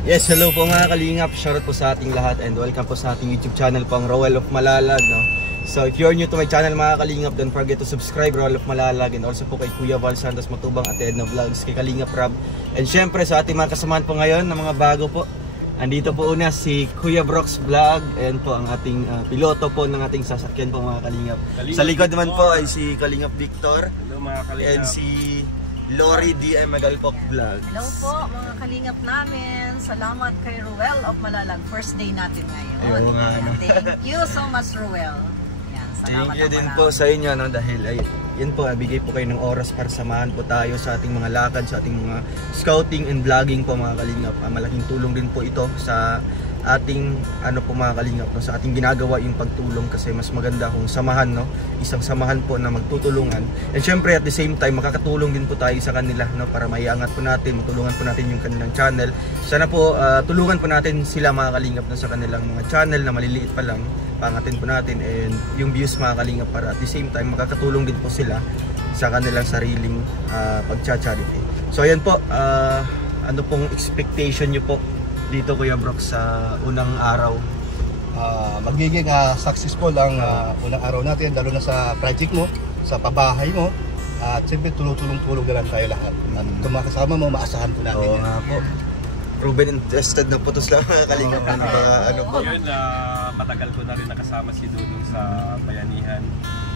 Yes, hello po mga kalingap. Shoutout po sa ating lahat and welcome po sa ating YouTube channel pang Roel of Malalag, no? So if you're new to my channel mga kalingap, don't forget to subscribe, Roel of Malalag, and also po kay Kuya Val Santos Matubang at Edna Vlogs, kay Kalingap Rab. And syempre sa ating mga kasamahan po ngayon na mga bago po. Andito po una si Kuya Brox Vlog and po ang ating piloto po ng ating sasakyan po mga kalingap. Sa likod naman po ay si Kalingap Victor. Hello mga kalingap. And si Lori DM Magalpok Vlog. Hello po mga kalingap namin. Salamat kay Roel of Malalag. First day natin ngayon. Ayun nga, no? Thank you so much, Roel. Yan, salamat. Thank you din po sa inyo, no? Dahil ay yan po, bigay po kayo ng oras para samahan po tayo sa ating mga lakad, sa ating mga scouting and vlogging po mga kalingap. Malaking tulong din po ito sa ating po mga kalingap, no? Sa ating ginagawa yung pagtulong, kasi mas maganda kung samahan, no? Isang samahan po na magtutulungan. And syempre at the same time makakatulong din po tayo sa kanila, no? Para maiangat po natin, matulungan po natin yung kanilang channel. Sana po tulungan po natin sila mga kalingap, no? Sa kanilang mga channel na maliliit pa lang, pangatin po natin and yung views mga kalingap, para at the same time makakatulong din po sila sa kanilang sariling pagcha-charity. So ayan po, ano pong expectation nyo po dito Kuya Brox sa unang araw? Magiging successful ang unang araw natin, lalo na sa project mo, sa pabahay mo, at siyempre tulong-tulong na lang tayo lahat. At kung makasama mo, maasahan ko natin. Oo nga po, proven and tested na po ito sa mga kalingap. Ano po? Yun, matagal ko na rin nakasama si Dodong sa Bayanihan.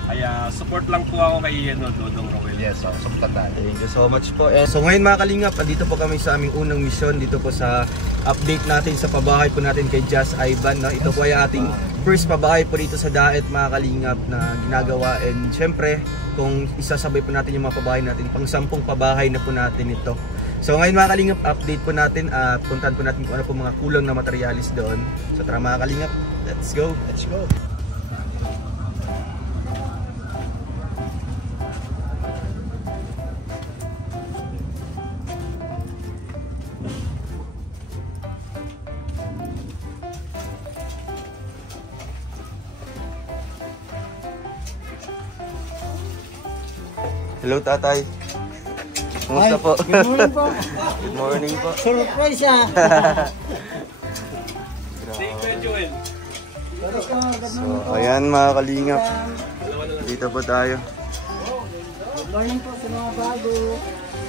Kaya support lang po ako kay Dodong Roel. Yes, support tayo. Thank you so much po. So ngayon mga kalingap, dito po kami sa aming unang mission, dito po sa update natin sa pabahay po natin kay Jazz Ivan, no? Ito po ay ating first pabahay po dito sa Daet mga kalingap na ginagawa, and syempre kung isasabay po natin yung mga pabahay natin, pang 10 pabahay na po natin ito. So ngayon mga kalingap, update po natin, puntahan po natin kung ano po mga kulang na materialis doon. So tara mga kalingap, let's go! Let's go! Hello tatay! Kumusta po? Good morning po. Good morning po. Surprise siya. So ayan mga kalingap, dito po tayo. Good morning po sa mga bago.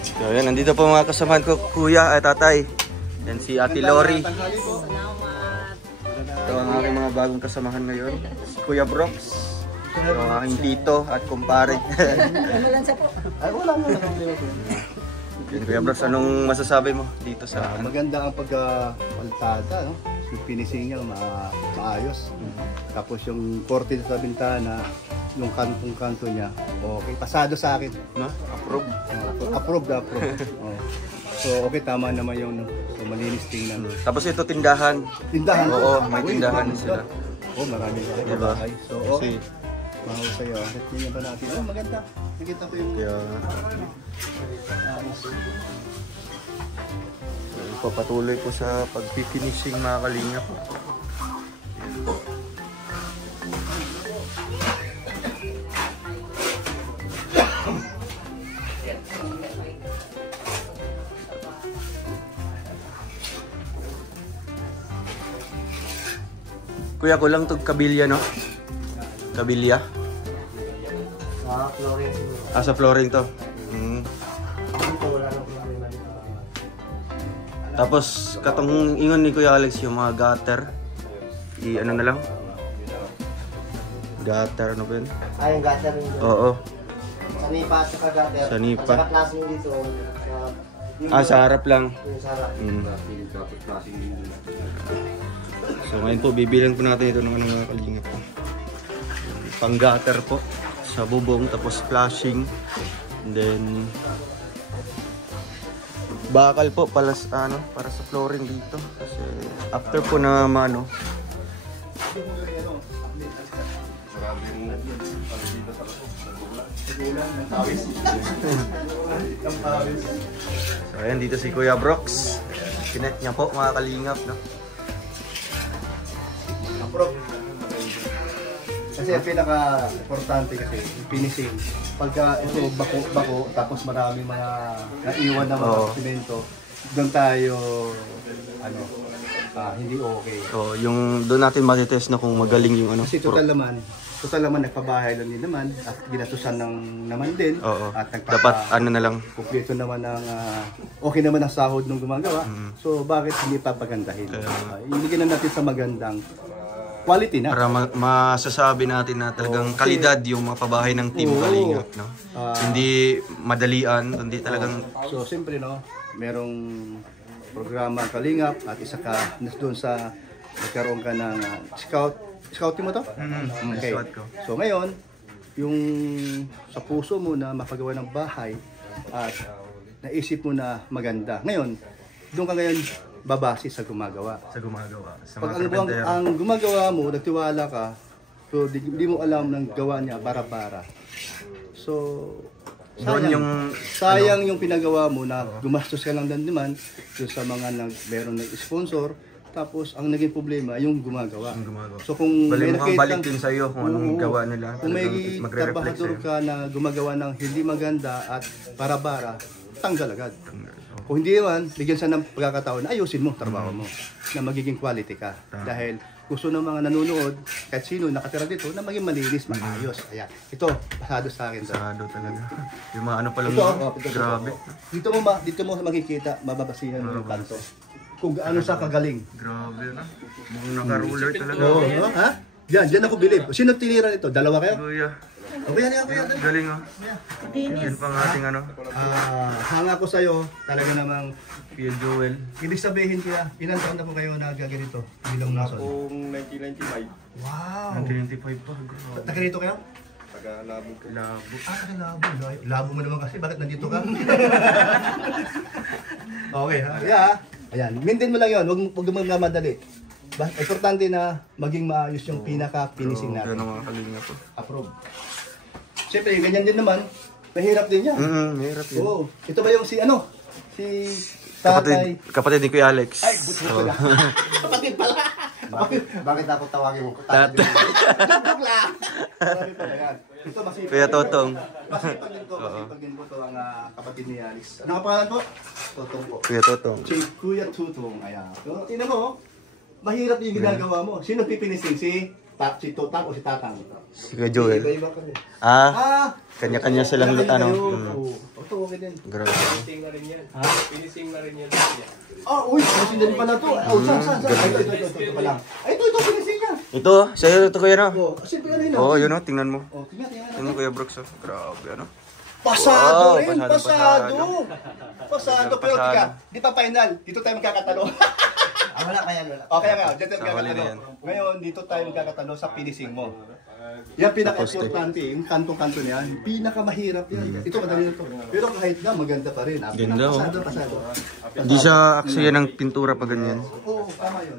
So ayan, nandito po mga kasamahan ko, kuya at tatay. Yan si Ate Lori. Salamat. Ito ang aking mga bagong kasamahan ngayon, si Kuya Brox. Ito ang aking tito at kumpare. Ano lang siya po? Ay, wala na. Yan, Kuya Brox, anong masasabi mo dito sa Maganda ang pagpaltada, no? Yung finishing niya maayos. Tapos yung korte sa bintana, yung kantong-kanto niya, okay, pasado sa akin. no? Approve. Approved. Oh. So okay, tama naman yung malinis tingnan. Tapos ito tindahan. Tindahan. Oo, may tindahan sila. Marami na rin. Diba? So okay. Mahusay yun. Tingnan pa natin. Maganda. Nakita ko yung... Kaya papatuloy po sa pag-finishing mga kalingap. Yan po. Kuya, kulang tog kabilya, no? Kabilya? Sa flooring to. Tapos katong ingon ni Kuya Alex yung mga gutter. Ano na lang? Gutter, ano ba yun? Yung gutter rin doon. Oo. Sa nipa at saka gutter. Sa nipa. At saka plasing dito. Sa harap lang. Yung sa harap. So ngayon po, bibilan po natin ito ng mga kalingap po. Pang gutter po sa bubong, tapos flashing. And then bakal po para sa flooring dito, kasi after po na so ayan, dito si Kuya Brox, kinet niya po mga kalingap, no? Kasi pinaka-importante kasi yung finishing. Pagka ito bako-bako tapos marami mga naiwan na mga semento, doon tayo hindi okay. Oh, yung doon natin matitest na kung magaling yung ano. Kasi total naman nagpabahay lang din naman at ginatusan naman din. Oo. At Dapat ano na lang. kumpleto naman ang okay naman ang sahod nung gumagawa. So bakit hindi papagandahin? Ibigyan na natin sa magandang quality na. Para masasabi natin na talagang kalidad yung mga pabahay ng Team Kalingap, no? Hindi madalian, hindi talagang So siyempre merong programa ang Kalingap at isa ka doon sa nagkaroon ka ng scouting mo to? Okay. Scout ko. So ngayon, yung sa puso mo na mapagawa ng bahay at naisip mo na maganda. Ngayon, doon ka ngayon babase sa gumagawa. sa gumagawa. Sa Pag mga karpentero. ang gumagawa mo, nagtiwala ka, so di mo alam ng gawa niya bara-bara. So, sayang yung pinagawa mo na gumastos ka lang din naman doon sa mga meron ng sponsor. Tapos, ang naging problema, yung gumagawa. So, kung Balik may mukhang nakita- balik din sa iyo kung anong gawa nila. Kung may Talagang magre-reflect trabahador sa'yo. ka na gumagawa ng hindi maganda at bara-bara, tanggal agad. Kung hindi naman, bigyan sa ng pagkakataon na ayusin mo trabaho mo na magiging quality ka. Dahil gusto ng mga nanonood, kahit sino nakatira dito, na maging malinis, maayos. Kaya ito, pasado sa akin. Sarado talaga. Yung mga ano pa lang, Ito, grabe. Dito mo makikita, mababasihan mo yung kanto. Kung gaano sa kagaling. Grabe na. Mukhang naka-ruler talaga. Oo, ha? Diyan ako bilib. Sino tinira nito? Dalawa kayo? Kuya, Okay, yan. galing oh. Yan pang ating ano, Hanga ko sa'yo, talaga namang Field Jewel. ibig sabihin kaya, ilang taon na po kayo nagaganito bilang nason? Kung 1995, Wow! 1995 pa. Grabe. Taga rito kayo? taga-labog ko. Labo. Taga Labo. Labo mo naman kasi, bakit nandito ka? Okay ha? Yeah. Ayan, maintain mo lang yun, huwag mo magmamadali. Importante na maging maayos yung pinaka-finishing Yan natin. ang mga kalinga po. Approve. Siyempre, ganyan din naman, mahirap din yan. Mahirap yun. Oo. Ito ba yung si tatay? Kapatid ni Kuya Alex. Ay, buti pala. Kapatid pala. Bakit ako tawagin mo? Tatay. Joke lang. Marami pala yan. Ito masipag. Kuya Totong. Masipag din to. Masipag din po to ang kapatid ni Alex. Ano ang pangalan po? Totong po. Kuya Totong. Si Kuya Tutong. Ayan. So, tingnan mo. Mahirap yung ginagawa mo. Sino pipinising? Si Totang o si Tatang? Si Kuya Joel. Iba-iba kami. Kanya-kanya silang kanya-kanya ano. kayo. Ito, okay din. Grabe. Finishing na rin yan. Ha? Finishing na rin yan. Uy, finishing din pala to. Saan? Ito pa lang. Ito, finishing niya. Ito, sa'yo ito kuya na. Simple ano yun. Oo, yun o, tingnan mo. Tingnan. Tingnan mo Kuya Brooks oh. Grabe ano. Pasado Wow, rin, pasado. Pasado, pero Pasado. tika, di pa final. Dito tayo magkakatalo. Wala kaya. Okay nga, dito tayo Sa huli na magkakatalo. yan. Ngayon, dito tayo magkakatalo sa finishing mo. Yan pinaka-importante, yung kantong-kanto niyan, pinakamahirap yan. Ito madali na to. Pero kahit na, maganda pa rin. Ganda, oh. Pasado. Hindi siya aksaya ng pintura pa ganyan. Oo, tama yun.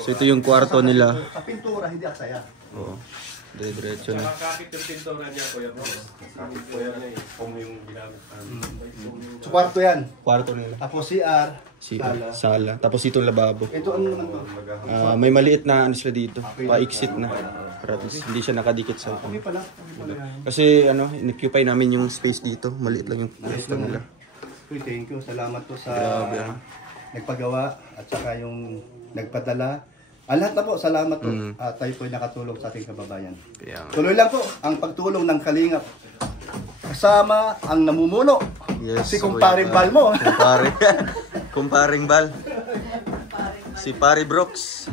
So ito yung kwarto nila. Sa pintura, hindi aksaya. Oo. Diretso na. Nakakakit yung pintura niya, Kuya Bro. Sakit po yan eh. Kung yung ginamit namin. So, kwarto yan. Kwarto nila. Tapos CR, Sala. Tapos itong lababo. ito ano naman to? May maliit na ano sila dito. Paiksit na. Para at least hindi siya nakadikit sa Okay pala. Yan. Kasi ano, in-occupy namin yung space dito. Maliit lang yung kwarto nila. Uy, thank you. Salamat po sa Grabe, ah. nagpagawa at saka yung nagpadala. Lahat na po, salamat po. Tayo po ay nakatulong sa ating kababayan. Kaya, Tuloy lang po ang pagtulong ng Kalingap. Kasama ang namumuno. yes, Si Kumparing Bal mo. Kumparing Bal. Si Pari Brooks.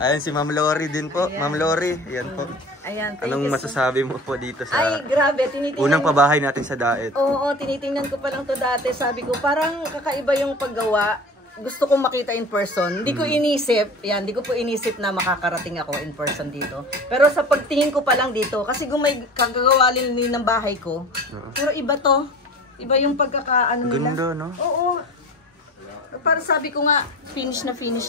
Ayan si Ma'am Lori din po. Ma'am Lori, ayan po. Ayan, thank Anong you so- masasabi mo po dito Ay, sa grabe, tinitingnan. unang pabahay natin sa Daet? Oo, tinitingnan ko pa lang to dati. Sabi ko, parang kakaiba yung paggawa. Gusto kong makita in person. Hindi ko inisip, hindi ko po inisip na makakarating ako in person dito. Pero sa pagtingin ko pa lang dito, kasi gumay kagagawa din ng bahay ko. Pero iba to. Iba yung pagkakaano nila. Ganda, no? Oo. Para sabi ko nga, finish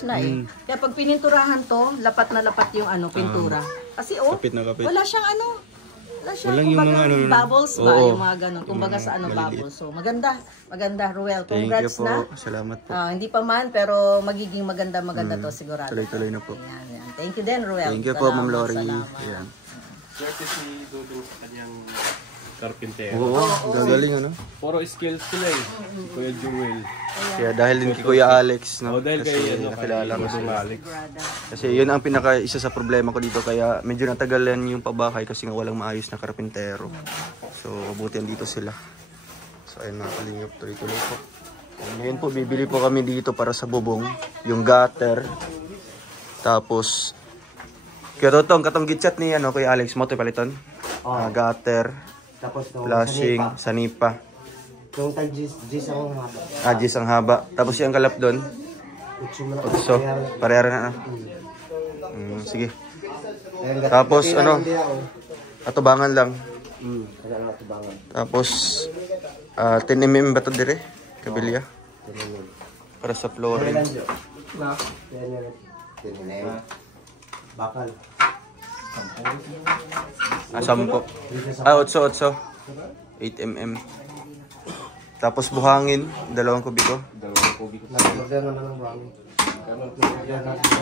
na eh. Kaya pag pininturahan to, lapat na lapat yung pintura. Kasi Kapit na kapit. wala siyang wala siyang Walang yung kumbaga, mga ano, bubbles ba, oo. yung mga ganun. Kumbaga sa bubbles. So maganda, Ruel. Thank you Congrats po. na. Salamat po. Hindi pa man, pero magiging maganda to sigurado. Tuloy-tuloy na po. Yan. Thank you din, Ruel. Thank you po, Ma'am Lori. Salamat. Ayan. Swerte si Dodong sa kanyang Carpintero. Oo, gagaling ano. Puro skills sila eh. Kuya Jewel. Kaya dahil din kay Kuya Alex, no? O dahil Kasi kay nakilala ko Kuya sila. Alex. Kasi yun ang isa sa problema ko dito. Kaya medyo natagalan yung pabahay kasi nga walang maayos na karpintero. So, mabuti dito sila. So, ayun mga kalingap, tuloy-tuloy po. Ngayon po, bibili po kami dito para sa bubong. Yung gutter. Tapos, kaya katong gitchat ni Kuya Alex mo, ito paliton. Gutter, Tapos nung flashing, sanipa. Yung tag-gis ako nga. Agis ang haba. Tapos yung kalap doon. Utso. Parehara na. Sige. Tapos atubangan lang. Tapos 10 mm ba ito dire? Kabilya. Para sa flooring. Bakal. 10. 8. 8 mm. Tapos buhangin, 2 kubiko. Nag-order naman ng buhangin.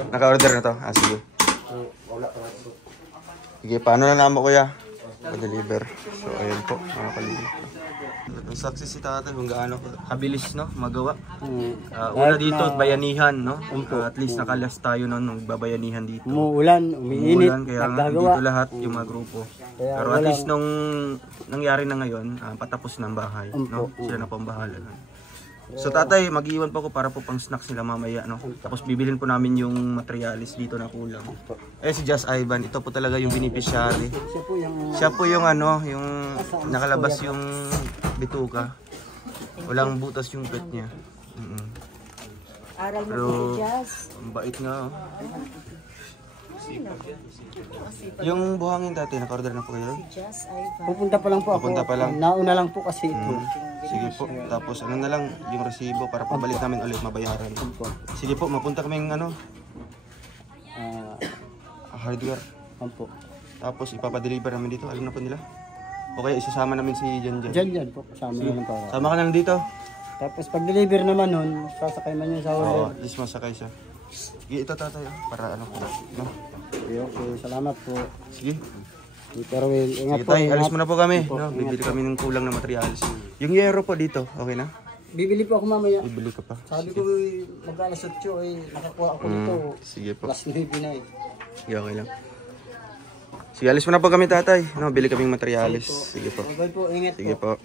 Naka-order na to? Sige. Wala pa nga ito. Sige, paano na naman kuya? Pa-deliver. So, ayun po, mga kalingap. Ang success si tatay kung gaano kabilis, no? Magawa. Una dito, bayanihan, no? At least nakalas tayo nung babayanihan dito. Umuulan, umiinit, Umuulan, kaya nga nagagawa. dito lahat yung mga grupo. Pero at least nung nangyari na ngayon, patapos na ang bahay, no? Sila na po ang bahala. No? So tatay, mag-iwan po ako para po pang snacks nila mamaya, no? Tapos bibilhin po namin yung materialis dito na kulang. Si Just Ivan, ito po talaga yung beneficiary. Siya po yung yung nakalabas yung bituka. Walang butas yung pet niya. Aral mo Pero, po si Jazz. ang bait nga. Yung buhangin dati, naka-order na po kayo? Jazz Ivan. Pupunta pa lang po ako. Pupunta pa lang? Nauna lang po kasi ito. Sige po. Tapos ano na lang, yung resibo para pabalik namin ulit mabayaran. Sige po, mapunta kaming hardware. Ampo. Tapos ipapadeliver namin dito. Alam na po nila. O kaya isasama namin si Jan Jan. Diyan po. Kasama na lang para. Sama ka na lang dito. Tapos pag deliver naman nun, sasakay man yun sa Oo, huli. at least masakay siya. Sige, ito tatay. Para no? Okay, salamat po. Sige. Pero ingat Sige po. tay, alis ingat. muna po kami. No? Bibili kami ng kulang na materials. Yung yero po dito, okay na? Bibili po ako mamaya. Bibili ka pa. Sabi ko mag-alas 8 nakakuha ako dito. Sige po. Plus 9 na eh. Sige, okay lang. Sige, alis muna po kami tatay. No, bili kaming materials. Sige po. Okay po, ingat Sige po. po.